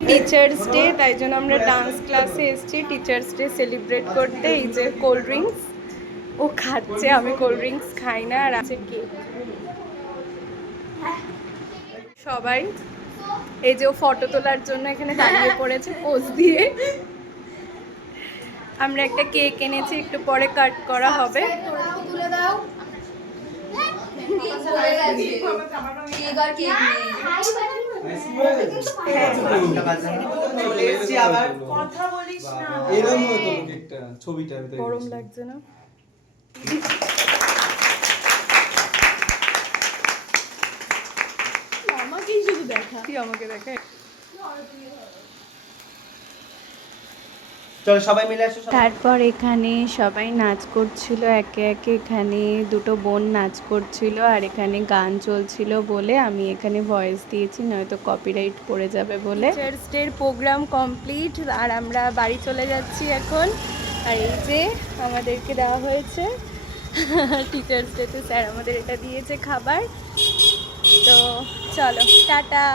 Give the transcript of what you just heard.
Teachers day, তাই জন্য আমরা ডান্স ক্লাসে এসেছি টিচার্স ডে সেলিব্রেট করতে। এই যে কোল্ড ড্রিঙ্কস ও খাচ্ছে, আমি কোল্ড ড্রিঙ্কস খাই না। আর আছে কেক। সবাই এই যে ও ফটো তোলার জন্য এখানে দাঁড়িয়ে পড়েছে পোজ দিয়ে। আমরা একটা কেক এনেছি, একটু পরে কাট করা হবে। গরম লাগছে না? আমাকেই শুধু দেখা, তুই আমাকে দেখা। তারপর এখানে সবাই নাচ করছিল একে একে। এখানে দুটো বোন নাচ করছিল আর এখানে গান চলছিল বলে আমি এখানে ভয়েস দিয়েছি, নয়তো কপিরাইট পড়ে যাবে বলে। টিচার্স ডের প্রোগ্রাম কমপ্লিট আর আমরা বাড়ি চলে যাচ্ছি এখন। আর এই যে আমাদেরকে দেওয়া হয়েছে টিচার্স ডেতে স্যার আমাদের এটা দিয়েছে খাবার। তো চলো টাটা।